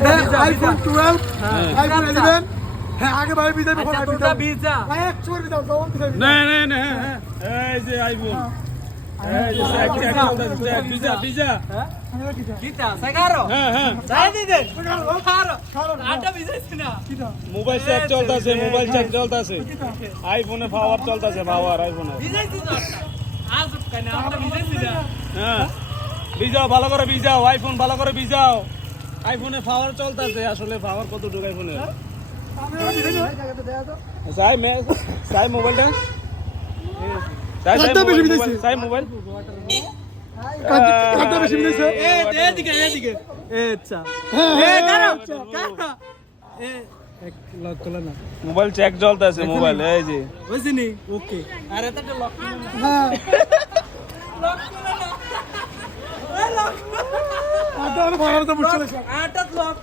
iPhone 12 iPhone 11 হ্যাঁ আগে ভাই বিজা আচ্ছা তোটা ভিজা ভাই 100 বিজা দাও না না না এই যে আইফোন এই যে এক চলতেছে ভিজা ভিজা কিটা সাগারো হ্যাঁ হ্যাঁ যাই দিদে সাগারো আটা ভিজাইছ না মোবাইল চেক চলতেছে মোবাইল চেক চলতেছে আইফোনে পাওয়ার চলতেছে পাওয়ার আইফোনে ভিজাইছ তো আটা আজ কেন আটা ভিজাইছ না হ্যাঁ ভিজাও ভালো করে ভিজাও আইফোন ভালো করে ভিজাও আইফোনে পাওয়ার চলতেছে আসলে পাওয়ার কত ঢুক আইফোনে সাই মে সাই মোবাইলটা সাই মোবাইল কত বেশি বিজা এদিকে আচ্ছা কারো এক লক করলা না মোবাইল চেক চলতেছে মোবাইল এই যে বুঝিনি ওকে আরে এটা লক হ্যাঁ লক করলা না লক আটা ভালো তো বুঝছ আটা লক